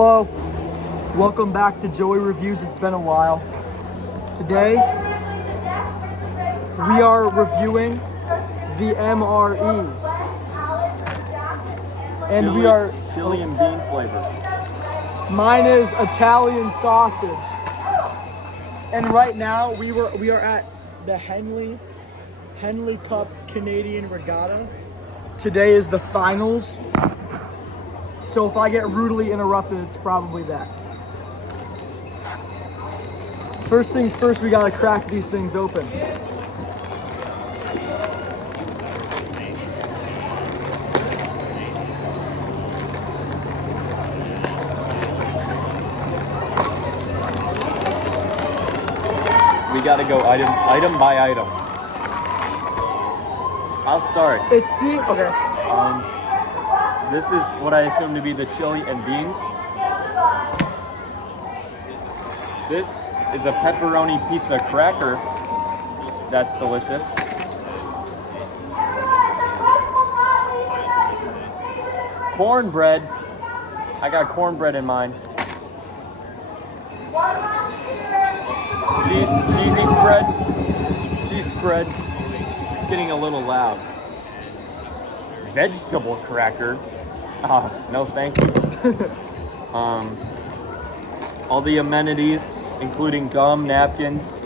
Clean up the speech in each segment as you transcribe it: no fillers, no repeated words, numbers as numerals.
Hello, welcome back to Joey Reviews. It's been a while. Today, we are reviewing the MRE. And we are... Chili and bean flavor. Mine is Italian sausage. And right now, we are at the Henley Cup Canadian Regatta. Today is the finals. So if I get rudely interrupted, it's probably that. First things first, we gotta crack these things open. We gotta go item by item. I'll start. Okay. This is what I assume to be the chili and beans. This is a pepperoni pizza cracker. That's delicious. Cornbread. I got cornbread in mine. Cheese spread. It's getting a little loud. Vegetable cracker. No thank you. All the amenities, including gum, napkins.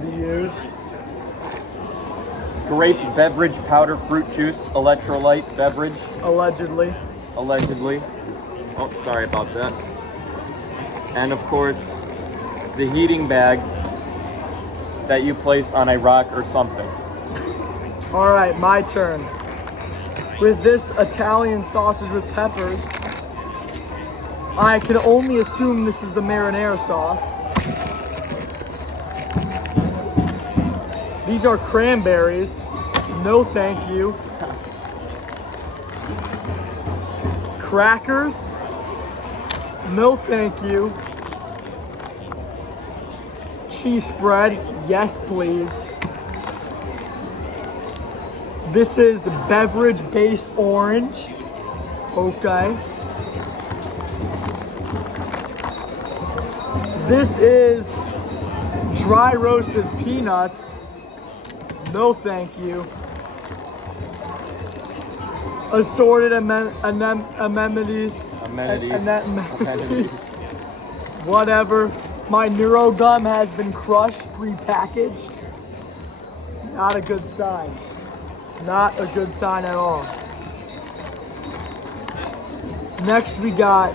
The use. Grape beverage, powder fruit juice, electrolyte beverage. Allegedly. Oh, sorry about that. And of course, the heating bag that you place on a rock or something. All right, my turn. With this Italian sausage with peppers, I can only assume this is the marinara sauce. These are cranberries. No thank you. Crackers. No thank you. Cheese spread. Yes, please. This is beverage-based orange. Okay. This is dry roasted peanuts. No thank you. Assorted amenities. Whatever. My Neuro gum has been crushed, pre-packaged. Not a good sign. Not a good sign at all. Next we got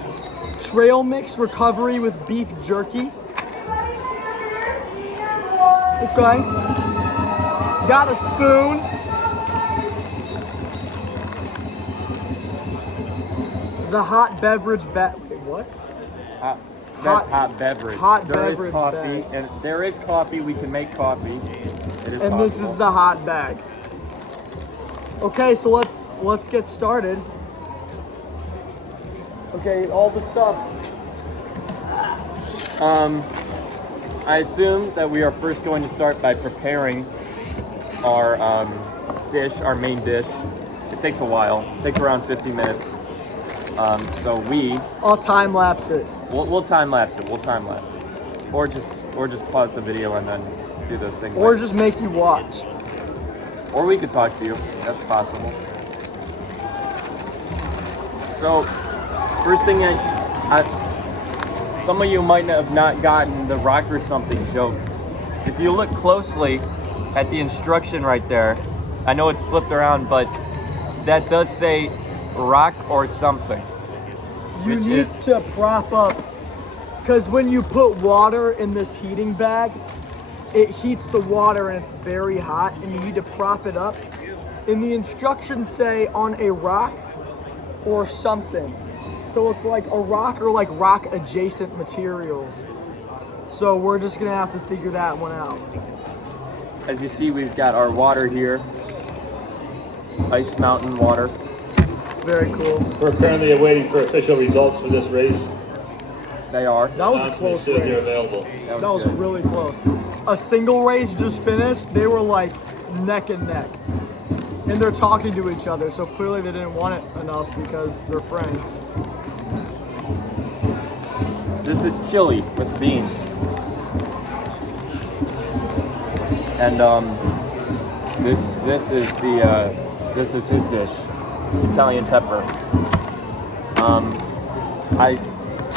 trail mix recovery with beef jerky. Okay. Got a spoon. The hot beverage bag. What? That's hot beverage. Hot there beverage is coffee, bag. and there is coffee. We can make coffee. It is And possible. this is the hot bag. Okay, so let's get started. Okay, all the stuff. I assume that we are first going to start by preparing our dish, our main dish. It takes a while. It takes around 50 minutes. I'll time lapse it. We'll time lapse it. Or just pause the video and then do the thing. Or just make you watch. Or we could talk to you. That's possible. So, first thing some of you might have not gotten the rock or something joke. If you look closely at the instruction right there, I know it's flipped around, but that does say rock or something. You need to prop up, because when you put water in this heating bag, it heats the water and it's very hot, and you need to prop it up. And the instructions say on a rock or something. So it's like a rock or like rock adjacent materials. So we're just gonna have to figure that one out. As you see, we've got our water here. Ice Mountain water. It's very cool. We're currently awaiting for official results for this race. They are. That was a close Announcements race. available. That was good. really close. A single race just finished. They were like neck and neck. And they're talking to each other, so clearly they didn't want it enough because they're friends. This is chili with beans. And this is his dish, Italian pepper.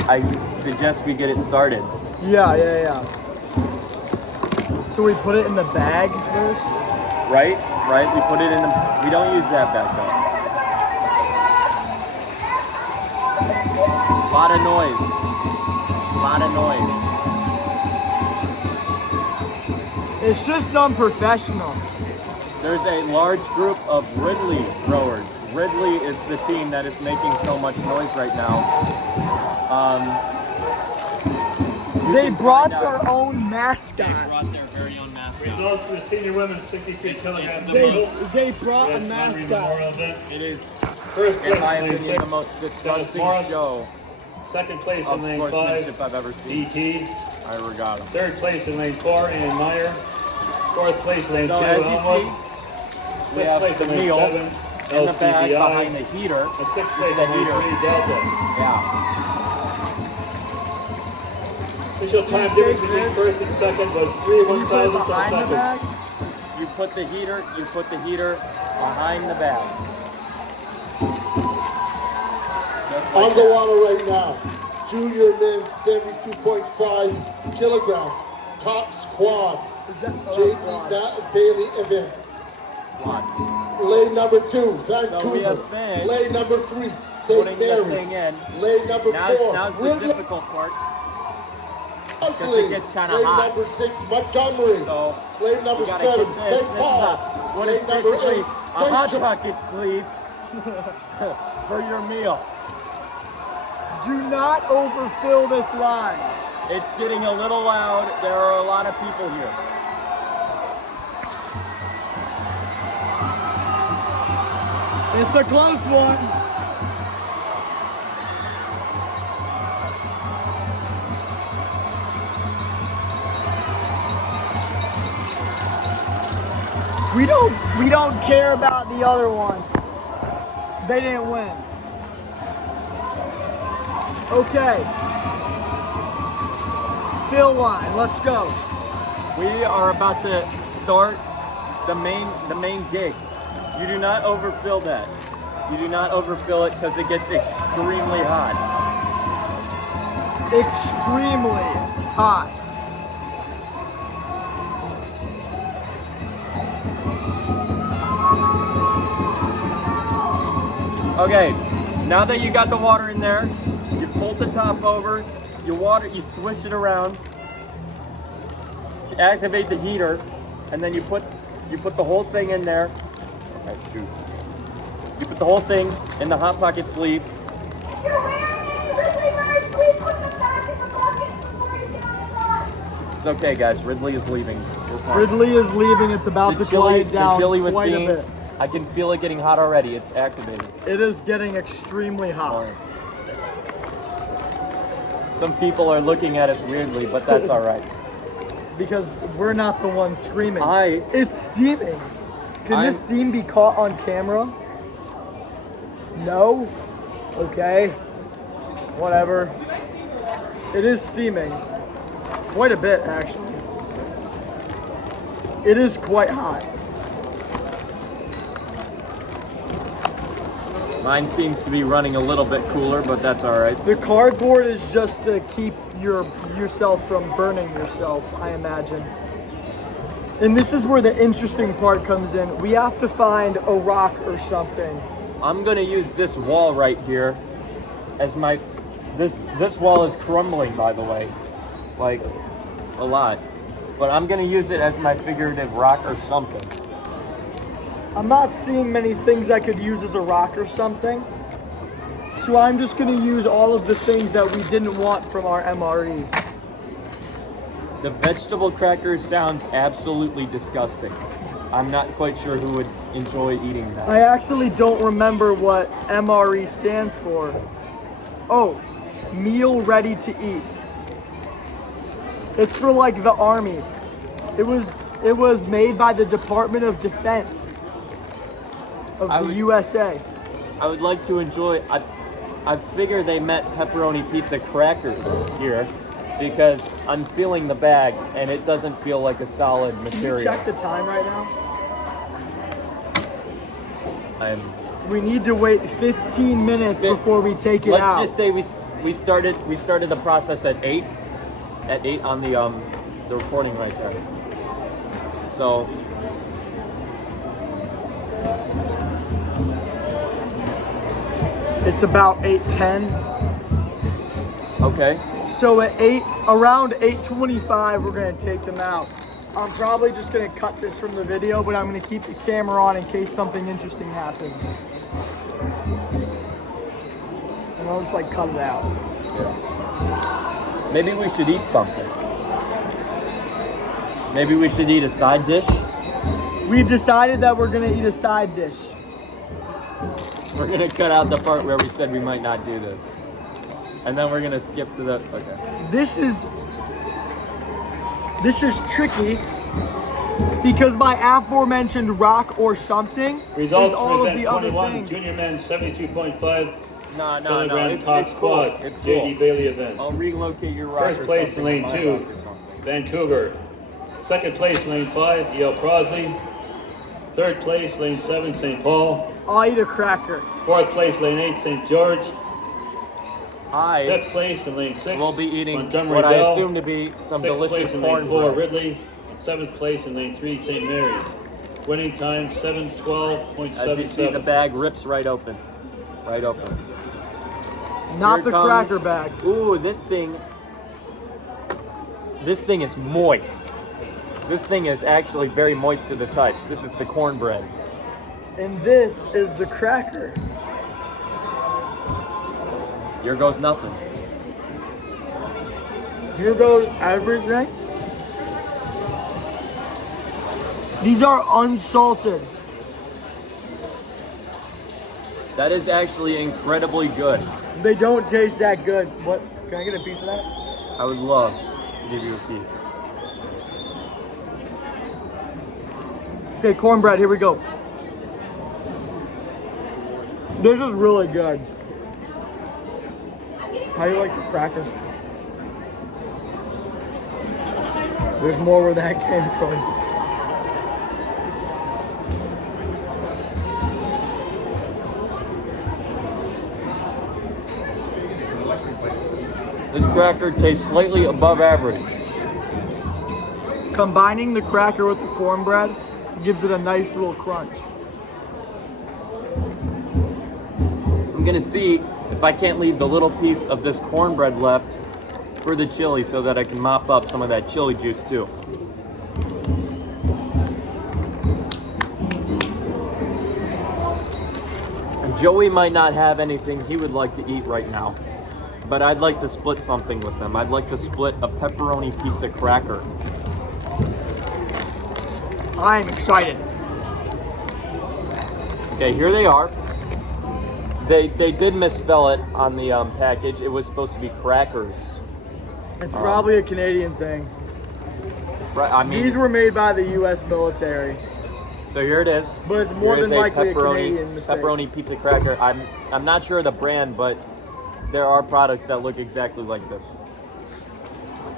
I suggest we get it started. Yeah. So we put it in the bag first? Right. We put it in the. We don't use that bag though. Lot of noise. It's just unprofessional. There's a large group of Ridley growers. Ridley is the team that is making so much noise right now. They brought their own mascot. their very own mascot. Results for the senior women's 63 kilogram. They brought a mascot. It is, First in my place, opinion, the most disgusting Morris. show Second place of in lane 5, sportsmanship I've ever seen. DT. I regatta. Third place in lane 4, Ann Meyer. Fourth place in lane 2, So as you Elmwood. see, we Fifth have place the in lane meal 7, in the bag behind the LCDI. heater. And sixth This place is the in lane heater. 3, Delta. Yeah. Official time difference between first and second was 3 You put it 1,000 behind the seconds. bag? You put the heater behind the bag. Just like On the that. water right now, junior men's 72.5 kilograms, top squad, Is that J.D. Bailey event. One. Lane number 2, So we Vancouver. have finished Lane number 3, putting St. the thing Mary's. in. Lane number 4, Now's the Ridley. difficult part. Hustling. it gets kinda Lane hot. number 6, Montgomery. So Lane number we gotta 7, keep this. St. This is Paul's. what is Lane number basically 8, a hot St. pocket sleeve for your meal. Do not overfill this line. It's getting a little loud. There are a lot of people here. It's a close one. We don't care about the other ones. They didn't win. Okay. Fill line, let's go. We are about to start the main gig. You do not overfill that. You do not overfill it because it gets extremely hot. Extremely hot. Okay, now that you got the water in there, you fold the top over, you swish it around, activate the heater, and then you put the whole thing in there. Oh, shoot. You put the whole thing in the hot pocket sleeve. It's okay, guys. Ridley is leaving. We're fine. Ridley is leaving. It's about to quiet down the chili with quite a beans. bit. I can feel it getting hot already. It's activated. It is getting extremely hot. Some people are looking at us weirdly, but that's all right. Because we're not the ones screaming. I- It's steaming. Can this steam be caught on camera? No? Okay. Whatever. It is steaming. Quite a bit, actually. It is quite hot. Mine seems to be running a little bit cooler, but that's all right. The cardboard is just to keep yourself from burning yourself, I imagine. And this is where the interesting part comes in. We have to find a rock or something. I'm gonna use this wall right here as my. This wall is crumbling, by the way, like a lot. But I'm gonna use it as my figurative rock or something. I'm not seeing many things I could use as a rock or something. So I'm just gonna use all of the things that we didn't want from our MREs. The vegetable cracker sounds absolutely disgusting. I'm not quite sure who would enjoy eating that. I actually don't remember what MRE stands for. Oh, meal ready to eat. It's for like the army. It was made by the Department of Defense of the USA. I would like to enjoy. I figure they meant pepperoni pizza crackers here because I'm feeling the bag and it doesn't feel like a solid Can material. you check the time right now? We need to wait 15 minutes before we take it out. Let's just say we started the process at 8 on the recording right there. So It's about 8:10. okay. So at around 8:25, we're gonna take them out. I'm probably just gonna cut this from the video, but I'm gonna keep the camera on in case something interesting happens. And I'll just like cut it out. Yeah. Maybe we should eat something. Maybe we should eat a side dish. We've decided that we're gonna eat a side dish. We're gonna cut out the part where we said we might not do this. And then we're gonna skip to the, okay. This is tricky because my aforementioned rock or something Results is all from of the event other 21, things. junior men 72.5 No, kilogram it's cock cool. squad, It's JD cool. Bailey event. I'll relocate your rock First or place in something lane to my 2, rock or something. Vancouver. Second place in lane 5, E.L. Crosley. Third place, lane 7, St. Paul. I'll eat a cracker. Fourth place, lane 8, St. George. I Fifth place in lane 6, will be eating Montgomery what I Bell. assume to be some Sixth delicious place in lane 4, cornbread. Ridley. And seventh place in lane 3, St. Mary's. Winning time As you see, the 7:12.77. bag rips right open. Right open. Not Here the comes- cracker bag. Ooh, this thing is moist. This thing is actually very moist to the touch. This is the cornbread. And this is the cracker. Here goes nothing. Here goes everything. These are unsalted. That is actually incredibly good. They don't taste that good. What? Can I get a piece of that? I would love to give you a piece. Okay, cornbread, here we go. This is really good. How do you like the cracker? There's more where that came from. This cracker tastes slightly above average. Combining the cracker with the cornbread gives it a nice little crunch. I'm gonna see if I can't leave the little piece of this cornbread left for the chili so that I can mop up some of that chili juice too. And Joey might not have anything he would like to eat right now, but I'd like to split something with him. I'd like to split a pepperoni pizza cracker. I am excited. Okay, here they are. They did misspell it on the package. It was supposed to be crackers. It's probably a Canadian thing. Right, I mean, These were made by the U.S. military. so here it is. But it's more Here is than likely a Canadian mistake. Pepperoni pizza cracker. I'm not sure of the brand, but there are products that look exactly like this.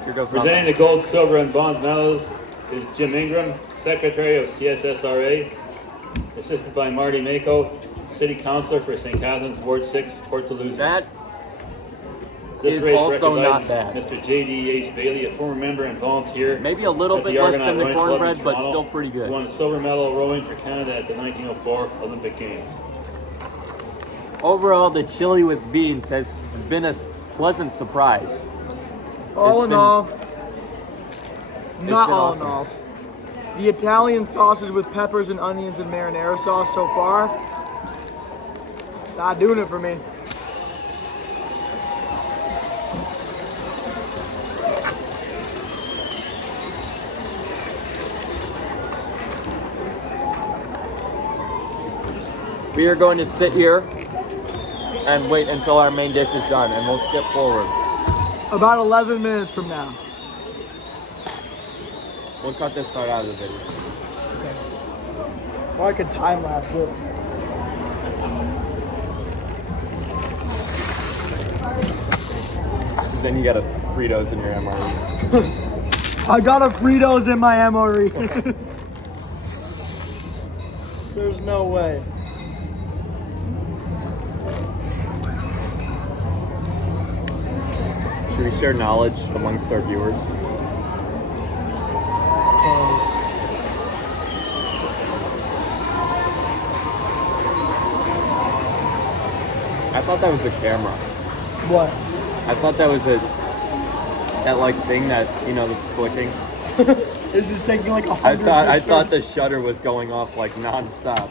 Here goes nothing. Presenting the gold, silver, and bronze medals is Jim Ingram, Secretary of CSSRA, assisted by Marty Mako, City Councilor for St. Catharines, Ward 6, Port Toulouse. That This is race also not recognizes bad. Mr. J.D. H. Bailey, a former member and volunteer. Maybe a little at bit the less Argonaut than the Rowing Club in cornbread, but Toronto, still pretty good. who won a silver medal rowing for Canada at the 1904 Olympic Games. Overall, the chili with beans has been a pleasant surprise. All in been- all, not been all awesome. in all. The Italian sausage with peppers and onions and marinara sauce so far, it's not doing it for me. We are going to sit here and wait until our main dish is done, and we'll skip forward. About 11 minutes from now. We'll cut this part out of the video. Or I could time lapse it. Then you got a Fritos in your MRE. I got a Fritos in my MRE. There's no way. Should we share knowledge amongst our viewers? I thought that was a camera. What? I thought that was that like thing that, you know, that's clicking. Is it taking like 100 I thought the pictures? shutter was going off like non-stop.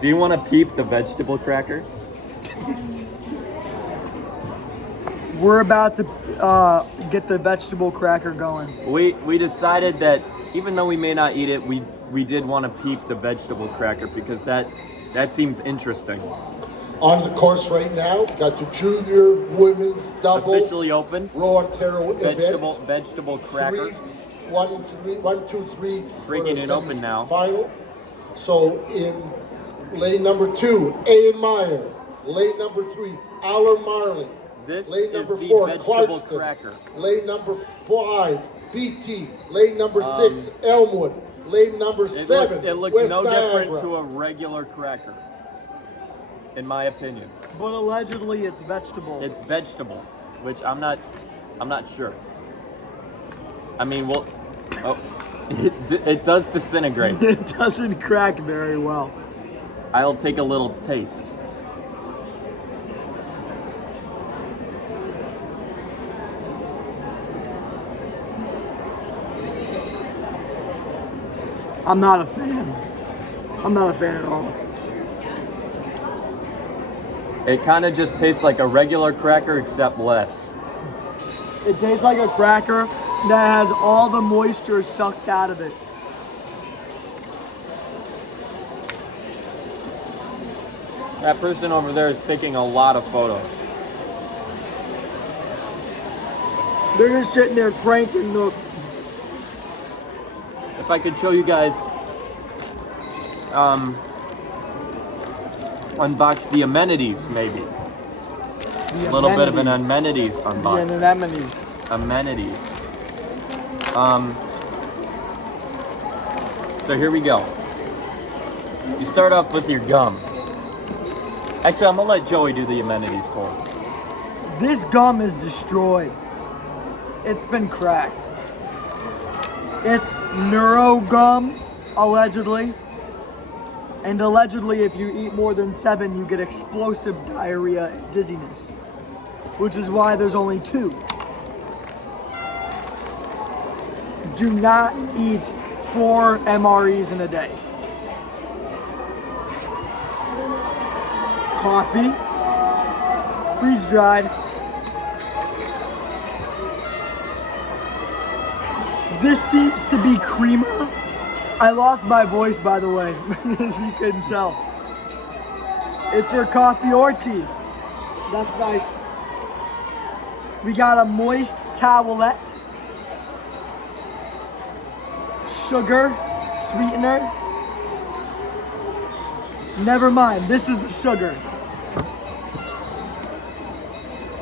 Do you want to peep the vegetable cracker? We're about to get the vegetable cracker going. We decided that even though we may not eat it, we did want to peep the vegetable cracker because that seems interesting. On the course right now, got the junior women's double Officially opened. Row Ontario event. Vegetable cracker. 1, 2, 3 for Breaking the it open now. Final. So in lane number 2, A. Meyer. Lane number 3, Aller Marley. This Lane is number the 4, vegetable Clarkston. cracker. Lane number 5, BT. Lane number 6, Elmwood. Lane number 7, It looks West no Niagara. different to a regular cracker, in my opinion. But allegedly it's vegetable. It's vegetable, which I'm not sure. I mean, well, it does disintegrate. It doesn't crack very well. I'll take a little taste. I'm not a fan. I'm not a fan at all. It kind of just tastes like a regular cracker except less. It tastes like a cracker that has all the moisture sucked out of it. That person over there is taking a lot of photos. They're just sitting there cranking the... If I could show you guys, unbox the amenities maybe. A little bit of an amenities unboxing. The anemones. Amenities. So here we go. You start off with your gum. Actually, I'm gonna let Joey do the amenities, Cole. This gum is destroyed. It's been cracked. It's neuro gum, allegedly. And allegedly, if you eat more than 7, you get explosive diarrhea and dizziness. Which is why there's only 2. Do not eat 4 MREs in a day. Coffee, freeze-dried. This seems to be creamer. I lost my voice, by the way, as you couldn't tell. It's for coffee or tea. That's nice. We got a moist towelette. Sugar, sweetener. Never mind, this is the sugar.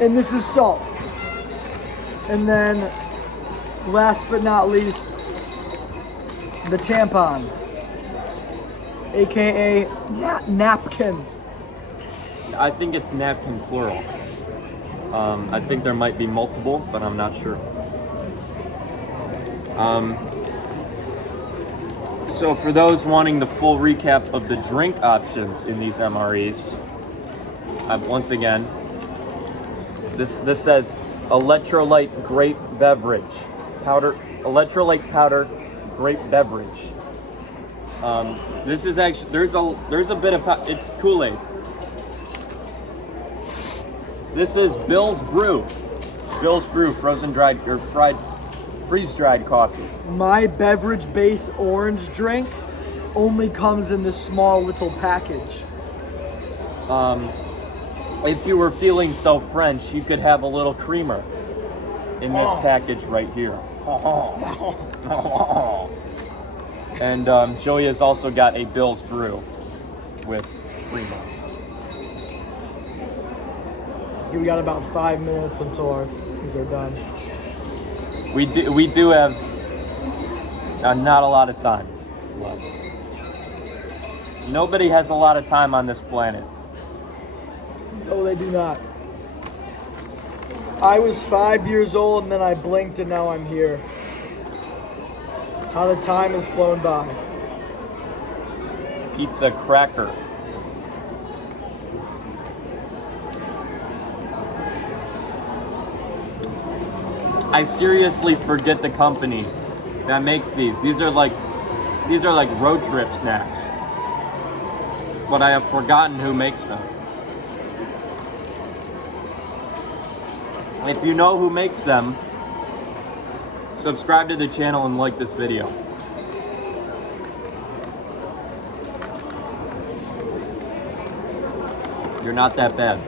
And this is salt. And then, last but not least, the tampon, aka napkin. I think it's napkin plural. I think there might be multiple, but I'm not sure. So for those wanting the full recap of the drink options in these MREs, once again, this says electrolyte grape beverage, powder, electrolyte powder grape beverage. This is actually, there's a bit of, it's Kool-Aid. This is Bill's Brew. Bill's Brew, frozen dried, or fried, freeze-dried coffee. My beverage-based orange drink only comes in this small little package. If you were feeling so French, you could have a little creamer in this package right here. And Joey has also got a Bill's Brew with creamer. We got about 5 minutes until these are done. We do have not a lot of time left. Nobody has a lot of time on this planet. No, they do not. I was 5 years old and then I blinked and now I'm here. How the time has flown by. Pizza cracker. I seriously forget the company that makes these. These are like road trip snacks. But I have forgotten who makes them. If you know who makes them, subscribe to the channel and like this video. You're not that bad.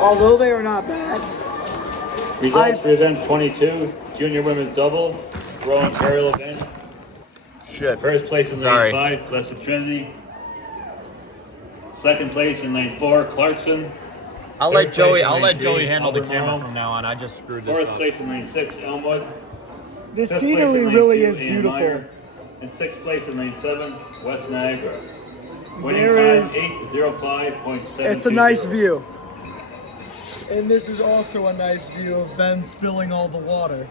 Although they are not bad. Results for event 22, junior women's double, rowing aerial event. Shit. First place in Sorry. lane 5, Blessed Trinity. Second place in lane 4, Clarkson. I'll Third let Joey. place in I'll lane let 3, Joey handle the Albemarle. camera from now on. I just screwed this Fourth up. place in lane 6, Elmwood. The Fifth place scenery in lane really 2, is Ian beautiful. Meyer. And sixth place in lane 7, West Niagara. Winning There time is- 8:05.7. It's a nice view. And this is also a nice view of Ben spilling all the water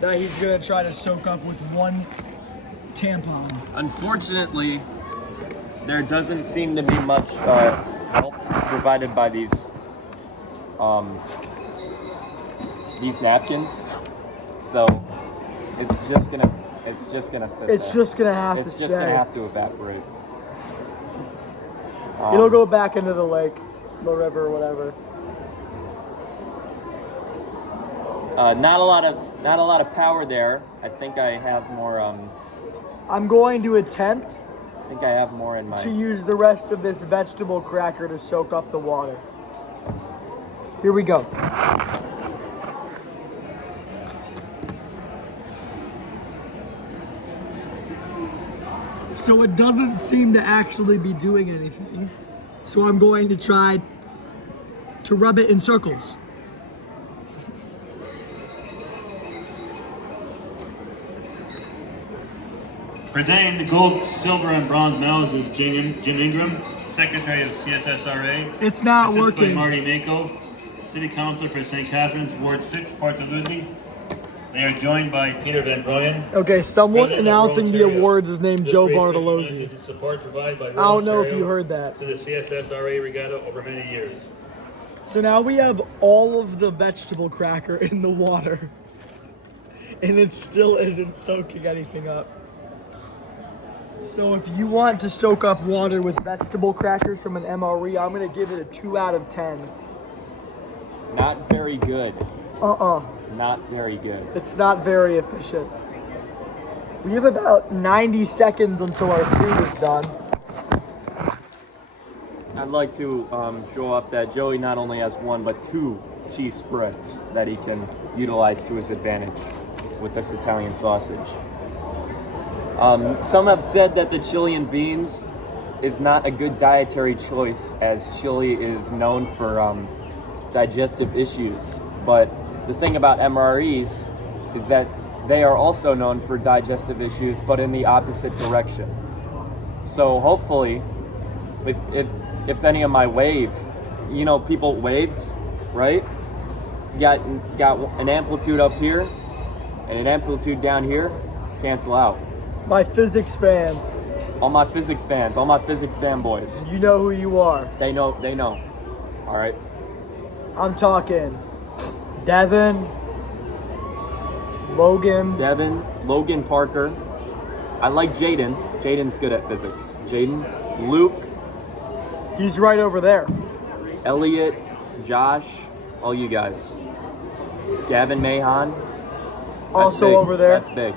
that he's gonna try to soak up with one tampon. Unfortunately, there doesn't seem to be much help provided by these napkins. So it's just gonna sit It's there. just gonna have It's to just stay. gonna have to evaporate. It'll go back into the lake, the river, whatever. Not a lot of power there. I think I have more. I'm going to attempt I think I have more in my. to use the rest of this vegetable cracker to soak up the water. Here we go. So it doesn't seem to actually be doing anything. So I'm going to try to rub it in circles. Presenting the gold, silver, and bronze medals is Jim Ingram, Secretary of CSSRA. It's not Assisted working. by Marty Mako, City Councilor for St. Catharines, Ward 6, Port Dalhousie. They are joined by Peter Van Broyen. Okay, someone President of announcing the Ontario. awards is named This Joe race Bartolozzi. recognizes the support provided by I don't know if Ontario you heard that. to the CSSRA regatta over many years. So now we have all of the vegetable cracker in the water. And it still isn't soaking anything up. So if you want to soak up water with vegetable crackers from an MRE, I'm gonna give it a 2 out of 10. Not very good. Not very good. It's not very efficient. We have about 90 seconds until our food is done. I'd like to show off that Joey not only has one but two cheese spreads that he can utilize to his advantage with this Italian sausage. Some have said that the chili and beans is not a good dietary choice, as chili is known for digestive issues. But the thing about MREs is that they are also known for digestive issues, but in the opposite direction. So hopefully, if any of my people waves, right? Got an amplitude up here and an amplitude down here, cancel out. My physics fans, All my physics fans, all my physics fanboys, you know who you are. they know. All right. I'm talking Devin, Logan Parker. I like Jaden. Jaden's good at physics. Jaden, Luke, he's right over there. Elliot, Josh, all you guys. Gavin Mahon. That's Also big. over there. That's big.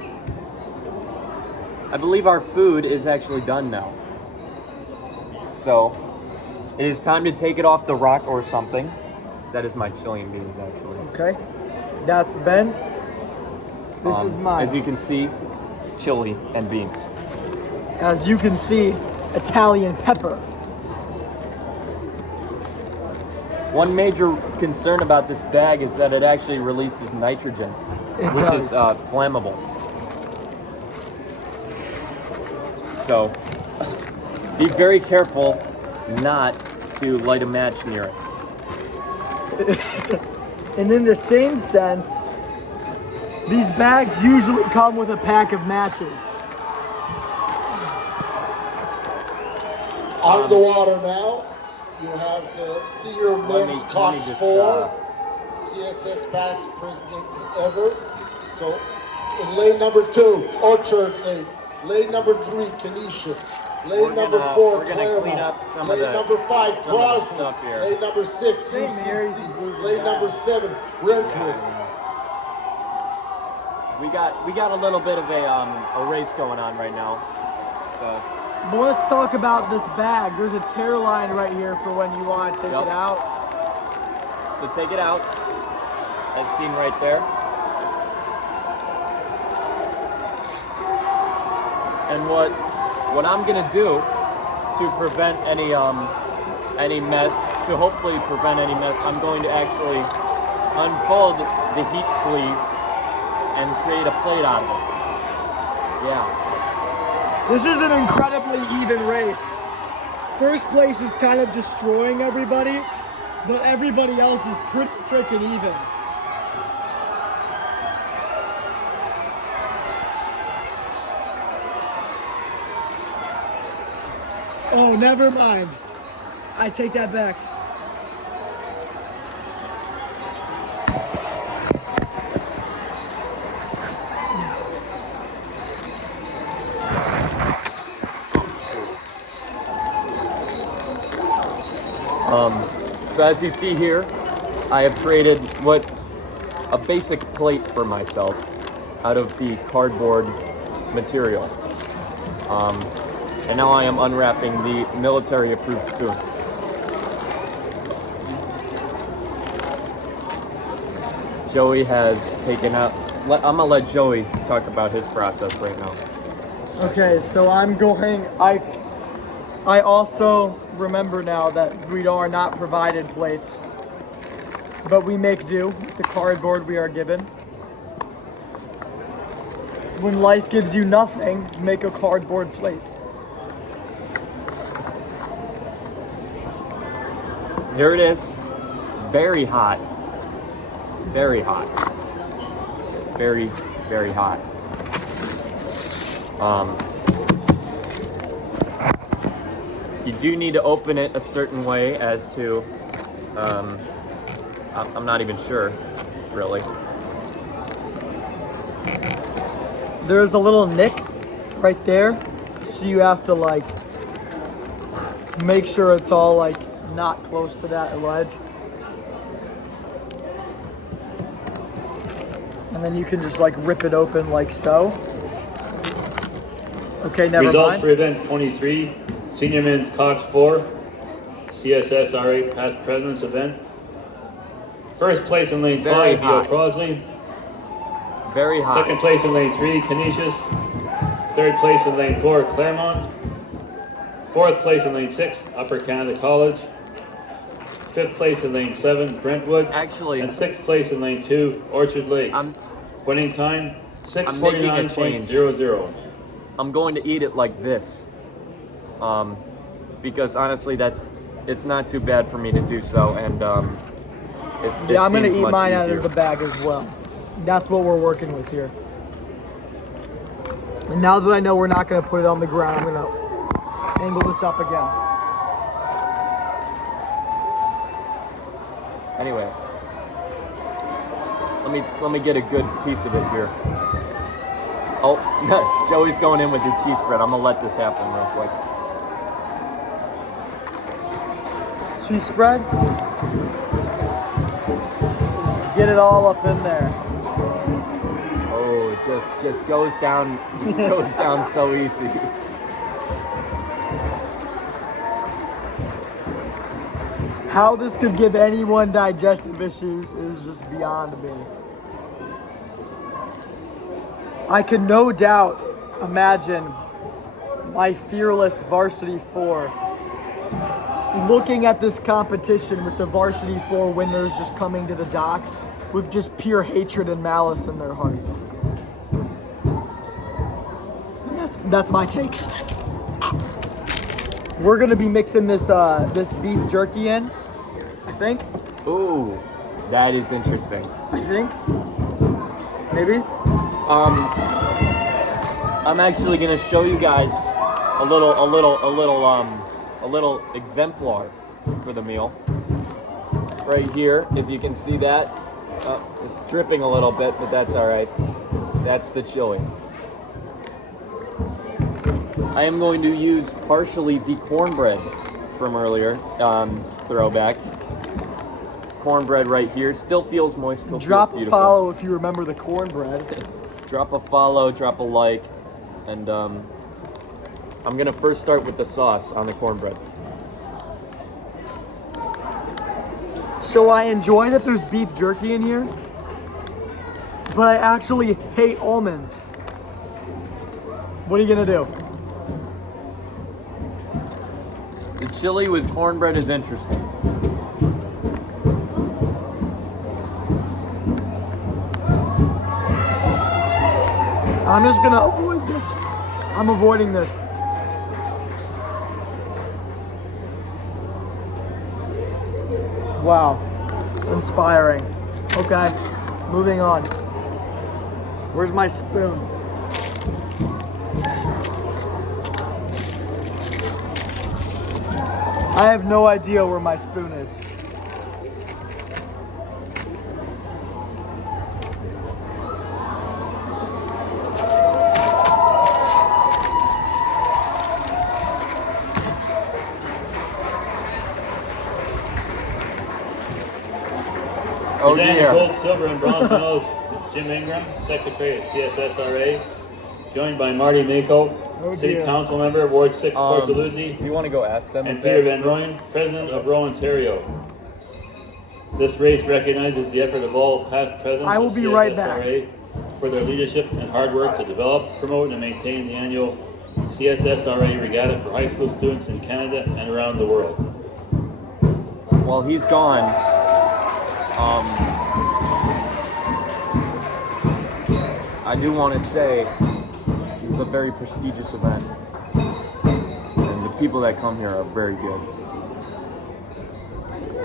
I believe our food is actually done now. So, it is time to take it off the rock or something. That is my chili and beans, actually. Okay, that's Ben's. This is mine. As you can see, chili and beans. As you can see, Italian pepper. One major concern about this bag is that it actually releases nitrogen, which is flammable. So be very careful not to light a match near it. And in the same sense, these bags usually come with a pack of matches. On the water now, you have the senior men's Cox 4, CSS past president ever. So in lane number 2, Orchard Lake. Lane number 3, Canisius. Lane number 4, Claremont. Lane number 5, Crosley. Lane number 6, UCC. Lane number 7, Brentwood. We got a little bit of a race going on right now. So. But let's talk about this bag. There's a tear line right here for when you want to take it out. So take it out. As seen right there. And what I'm gonna do to prevent any mess, to hopefully prevent any mess, I'm going to actually unfold the heat sleeve and create a plate out of it. Yeah. This is an incredibly even race. First place is kind of destroying everybody, but everybody else is pretty freaking even. Oh, never mind. I take that back. So as you see here, I have created a basic plate for myself out of the cardboard material. And now I am unwrapping the military approved spoon. Joey has taken out, I'm gonna let Joey talk about his process right now. Okay, so I also remember now that we are not provided plates, but we make do with the cardboard we are given. When life gives you nothing, make a cardboard plate. Here it is, very hot, very hot, very, very hot. You do need to open it a certain way as to, I'm not even sure, really. There's a little nick right there, so you have to like make sure it's all like not close to that ledge. And then you can just like rip it open like so. Okay, never Results mind. for event 23, senior men's Cox 4, CSSRA past president's event. First place in lane 5, Theo Crosley. Very hot. Second place in lane 3, Canisius. Third place in lane 4, Claremont. Fourth place in lane 6, Upper Canada College. Fifth place in lane 7, Brentwood. Actually, and sixth place in lane 2, Orchard Lake. Winning time, 6:49.00. I'm going to eat it like this, because honestly, it's not too bad for me to do so, and yeah, I'm gonna eat mine out of the bag as well. That's what we're working with here. And now that I know we're not gonna put it on the ground, I'm gonna angle this up again. Anyway, let me get a good piece of it here. Oh, Joey's going in with the cheese spread. I'm gonna let this happen real quick. Cheese spread. Just get it all up in there. Oh, it just goes down. Just goes down so easy. How this could give anyone digestive issues is just beyond me. I can no doubt imagine my fearless varsity 4 looking at this competition with the varsity 4 winners just coming to the dock with just pure hatred and malice in their hearts. And that's my take. We're gonna be mixing this this beef jerky in, I think. Ooh, that is interesting. I think. Maybe. I'm actually gonna show you guys a little exemplar for the meal. Right here, if you can see that. It's dripping a little bit, but that's all right. That's the chili. I am going to use partially the cornbread from earlier, throwback. Cornbread right here. Still feels moist, still Drop feels a beautiful. follow if you remember the cornbread. Drop a follow, drop a like, and I'm gonna first start with the sauce on the cornbread. So I enjoy that there's beef jerky in here, but I actually hate almonds. What are you gonna do? The chili with cornbread is interesting. I'm just gonna avoid this. I'm avoiding this. Wow. Inspiring. Okay. Moving on. Where's my spoon? I have no idea where my spoon is. Oh Presenting yeah. the gold, silver, and bronze medals is Jim Ingram, Secretary of CSSRA, joined by Marty Mako, Oh, City dear. Council Member, Ward 6, Port Do Dalhousie, you want to go ask them? and if Peter they Van have Rooyen, President of Row, Ontario. This race recognizes the effort of all past presidents I will of be right back. CSSRA for their leadership and hard work to develop, promote, and maintain the annual CSSRA Regatta for high school students in Canada and around the world. While he's gone, I do want to say this is a very prestigious event, and the people that come here are very good.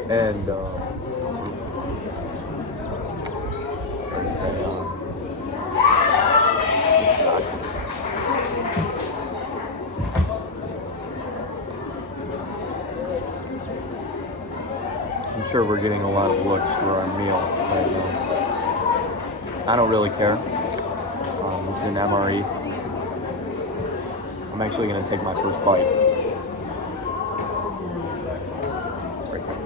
And where is that going? It's not. I'm sure we're getting a lot of looks for our meal right now. I don't really care. This is an MRE. I'm actually going to take my first bite. Right there.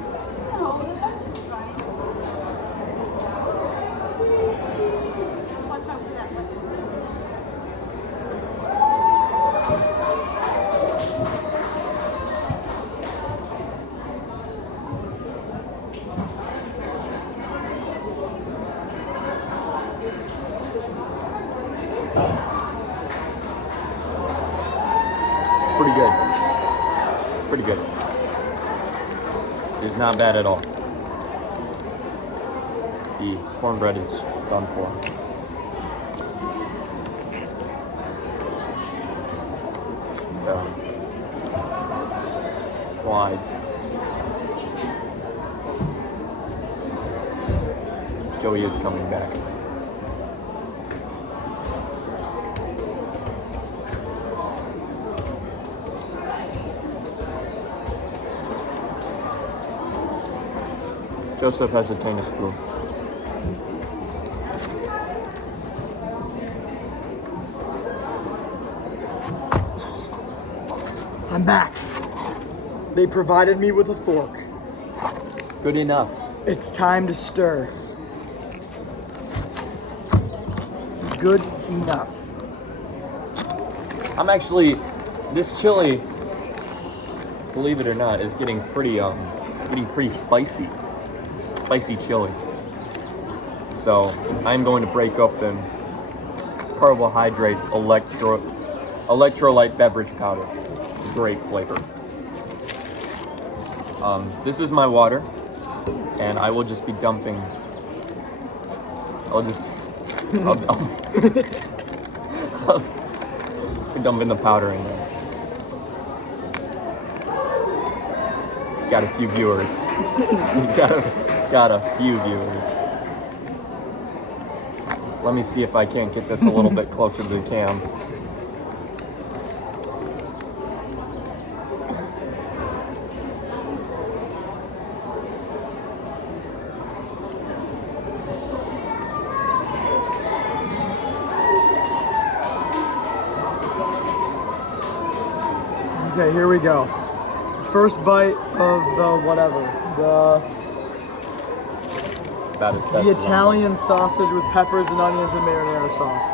Pretty good. It's pretty good. It's not bad at all. The cornbread is done for. Wide. Joey is coming back. Joseph has a tennis spoon. I'm back. They provided me with a fork. Good enough. It's time to stir. Good enough. I'm actually, this chili, believe it or not, is getting pretty spicy. Spicy chili. So I'm going to break up and carbohydrate electrolyte beverage powder. Great flavor. This is my water, and I will just be dumping. I'll be dumping the powder in there. Got a few viewers. got a few viewers. Let me see if I can't get this a little bit closer to the cam. Okay, here we go. First bite of the whatever. It's about as best The as I'm Italian sausage with peppers and onions and marinara sauce.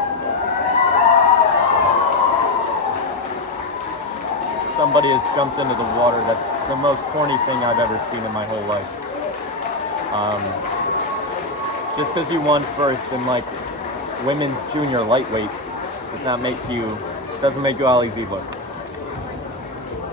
Somebody has jumped into the water. That's the most corny thing I've ever seen in my whole life. Just because you won first in like women's junior lightweight doesn't make you all easy look.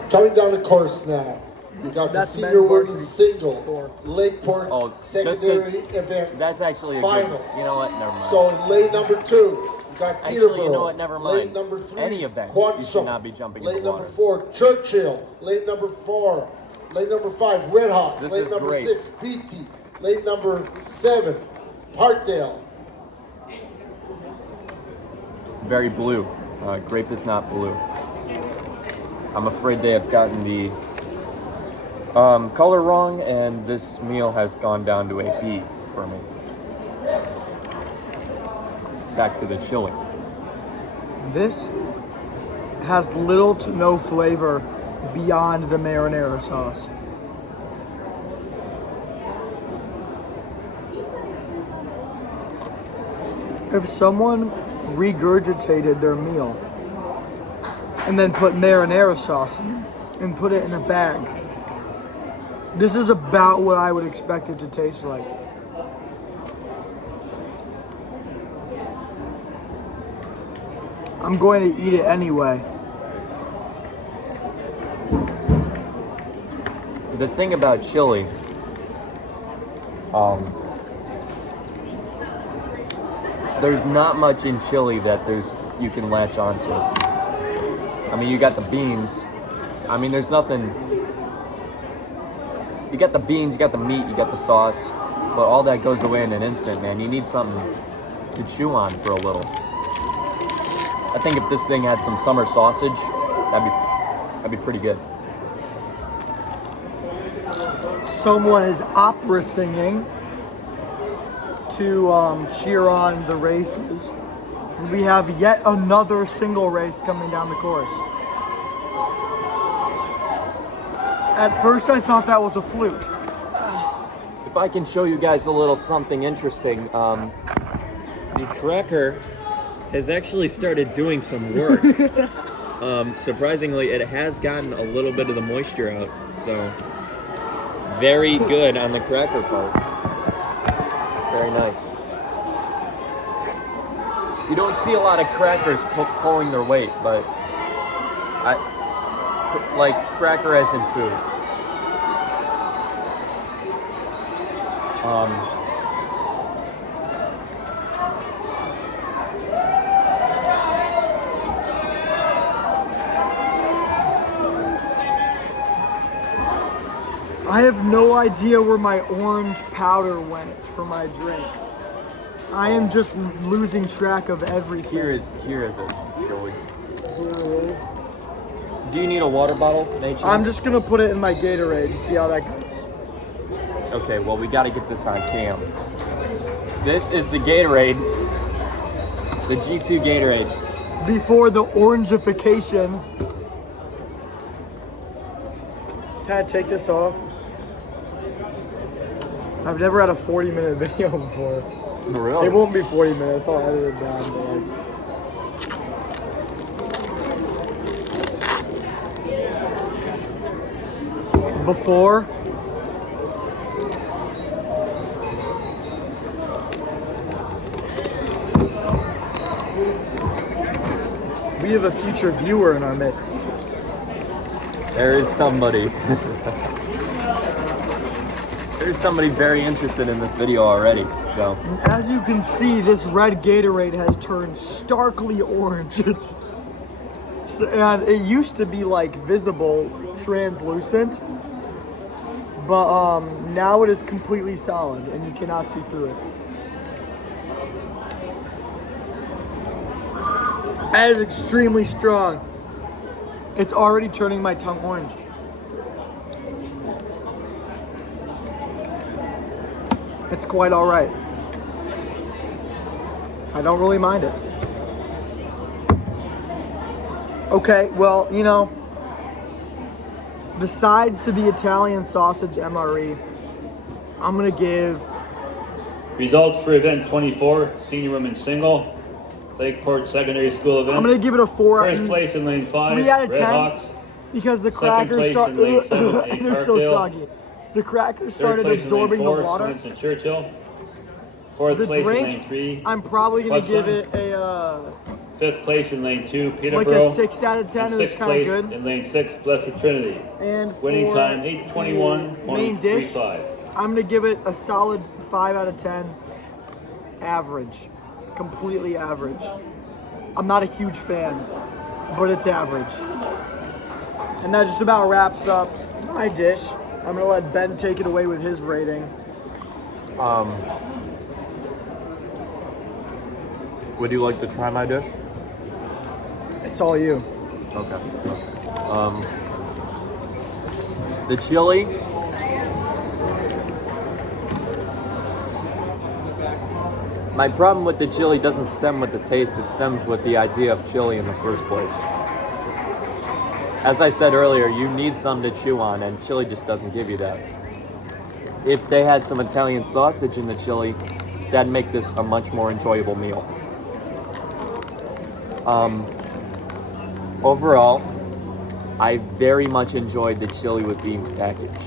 Coming down the course now. You got the That's senior men's women's varsity. single, Lakeport's just secondary 'cause event That's actually a finals. good. You know what? Never mind. So in lane number 2, you got Actually, Peterborough. you know what? Never mind. Lane number 3, Any event, Quanso. you should not be jumping in Lane the number water. 4, Churchill. Lane number 4. Lane number 5, Redhawks. This Lane is number great. 6, BT. Lane number 7, Parkdale. Very blue. Grape is not blue. I'm afraid they have gotten the color wrong, and this meal has gone down to a B for me. Back to the chili. This has little to no flavor beyond the marinara sauce. If someone regurgitated their meal and then put marinara sauce in it and put it in a bag, this is about what I would expect it to taste like. I'm going to eat it anyway. The thing about chili, there's not much in chili that you can latch onto. I mean, you got the beans. I mean, there's nothing. You got the beans, you got the meat, you got the sauce, but all that goes away in an instant, man. You need something to chew on for a little. I think if this thing had some summer sausage, that'd be pretty good. Someone is opera singing to cheer on the races. And we have yet another single race coming down the course. At first I thought that was a flute. If I can show you guys a little something interesting, the cracker has actually started doing some work. Surprisingly, it has gotten a little bit of the moisture out, so very good on the cracker part. Very nice. You don't see a lot of crackers pulling their weight, but like cracker as in food. I have no idea where my orange powder went for my drink. I am just losing track of everything. Here is it, Joey. Here it is. Do you need a water bottle, Nate? I'm just gonna put it in my Gatorade and see how that goes. Okay, well, we got to get this on cam. This is the Gatorade, the G2 Gatorade. Before the orangification. Can I take this off? I've never had a 40-minute video before. Really? It won't be 40 minutes, I'll edit it down, but like... Before, we We have a future viewer in our midst. There is somebody. There's somebody very interested in this video already, so. As you can see, this red Gatorade has turned starkly orange. And it used to be like visible, translucent, but now it is completely solid and you cannot see through it. That is extremely strong. It's already turning my tongue orange. It's quite all right. I don't really mind it. Okay, well, you know, the sides to the Italian sausage MRE, I'm gonna give. Results for event 24, senior women's single, Lakeport Secondary School event. I'm gonna give it a 4. First place in lane 5, 3 out of 10, Redhawks. because the Second crackers place start. in lane 7, They're so Parkdale. soggy. The crackers Third started place absorbing in the lane 4, water. Swenson Churchill. Fourth The place drinks, in lane 3, I'm probably gonna give Hudson. it a Fifth place in lane 2, like Peterborough. a 6 out of 10. And It was sixth kind of place good. in lane 6, Blessed Trinity. And Winning for time the main dish, 8:21.35. I'm gonna give it a solid 5 out of 10. Average, completely average. I'm not a huge fan, but it's average. And that just about wraps up my dish. I'm gonna let Ben take it away with his rating. Would you like to try my dish? It's all you. Okay. The chili. My problem with the chili doesn't stem with the taste, it stems with the idea of chili in the first place. As I said earlier, you need something to chew on, and chili just doesn't give you that. If they had some Italian sausage in the chili, that'd make this a much more enjoyable meal. Overall, I very much enjoyed the chili with beans package.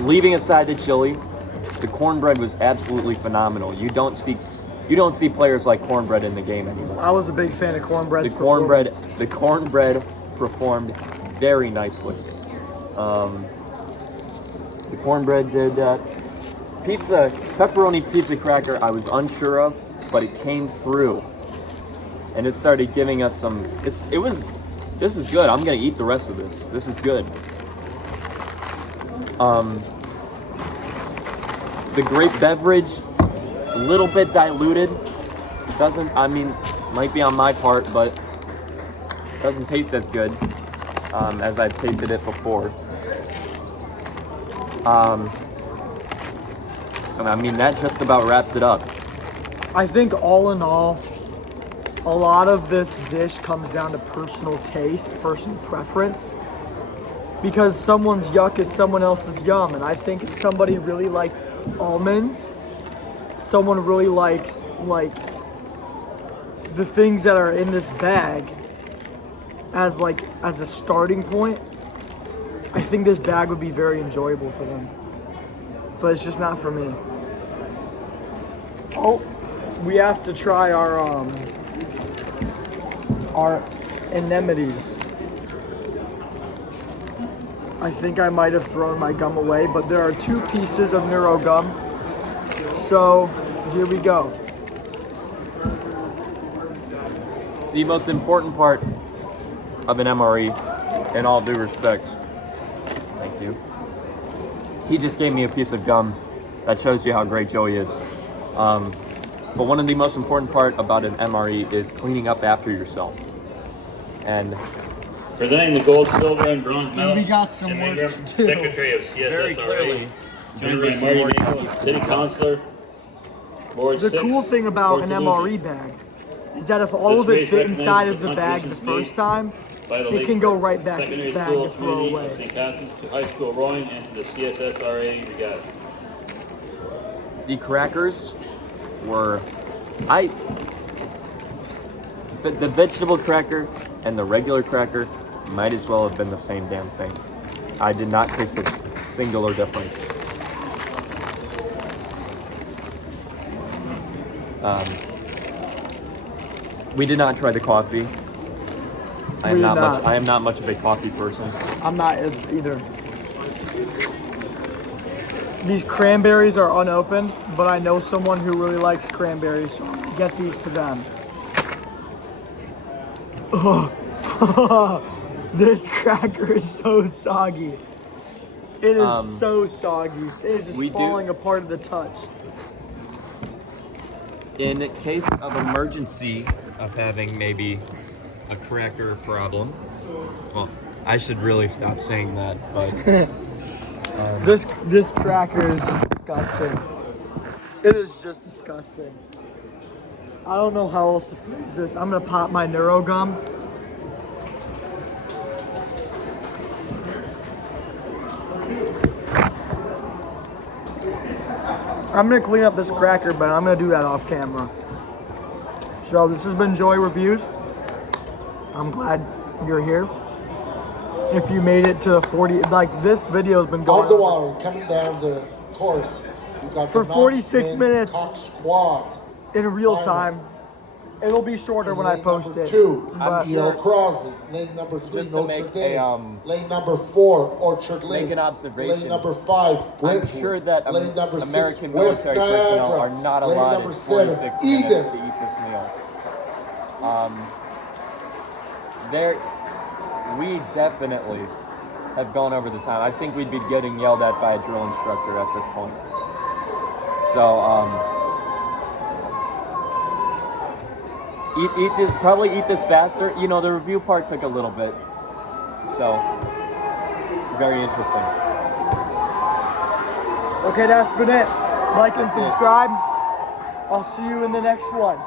Leaving aside the chili, the cornbread was absolutely phenomenal. You don't see players like cornbread in the game anymore. I was a big fan of cornbread. The cornbread performed very nicely. The cornbread did pepperoni pizza cracker. I was unsure of, but it came through, and it started giving us some. This is good. I'm gonna eat the rest of this. This is good. The grape beverage, a little bit diluted. Might be on my part, but doesn't taste as good as I've tasted it before. That just about wraps it up. I think all in all, a lot of this dish comes down to personal taste, personal preference. Because someone's yuck is someone else's yum. And I think if somebody really liked almonds, someone really likes the things that are in this bag as a starting point, I think this bag would be very enjoyable for them. But it's just not for me. Oh, we have to try our anemones. I think I might have thrown my gum away, but there are 2 pieces of Neuro gum. So here we go. The most important part of an MRE, in all due respect, thank you. He just gave me a piece of gum. That shows you how great Joey is. But one of the most important part about an MRE is cleaning up after yourself. And Presenting the gold, silver, and bronze medals. We got some Jim work Ingram, to do. Secretary of very CSSRA. clearly, Joined by Marty Mako, City Councilor. Board The 6, cool thing about an Portaluzzi. MRE bag is that if all of it fit inside of the bag the first time, By the it can go Lakeport right back in Secondary the bag School to throw Committee away. of St. Catharines to high school rowing and to the CSSRA regatta. the crackers were, the vegetable cracker and the regular cracker might as well have been the same damn thing. I did not taste a singular difference. We did not try the coffee. I We am did not. I am not much of a coffee person. I'm not as either. These cranberries are unopened, but I know someone who really likes cranberries, so I'm gonna get these to them. Oh, this cracker is so soggy. It is so soggy. It is just falling apart at the touch. In case of emergency of having maybe a cracker problem, well, I should really stop saying that, but This cracker is disgusting. It is just disgusting. I don't know how else to phrase this. I'm gonna pop my Neuro gum. I'm gonna clean up this cracker, but I'm gonna do that off camera. So this has been Joy Reviews. I'm glad you're here. If you made it to 40, like this video has been going On the wire, coming down the course, you got for the 46 Knoxman minutes Cox Squad. in real Final. time. It'll be shorter In when I lane post number it. 2, but- E.L. Crosley. Lane number 3, Just to Notre make Dame. Lane number 4, Orchard Lane. make an observation. Lane number 5, Brentwood. I'm sure that Lane number American 6, West military personnel Niagara. are not Lane allotted number 7, 46 minutes Eden. to eat this meal. We definitely have gone over the time. I think we'd be getting yelled at by a drill instructor at this point. So, probably eat this faster. You know, the review part took a little bit. So, very interesting. Okay, that's been it. Like and That's it. subscribe. I'll see you in the next one.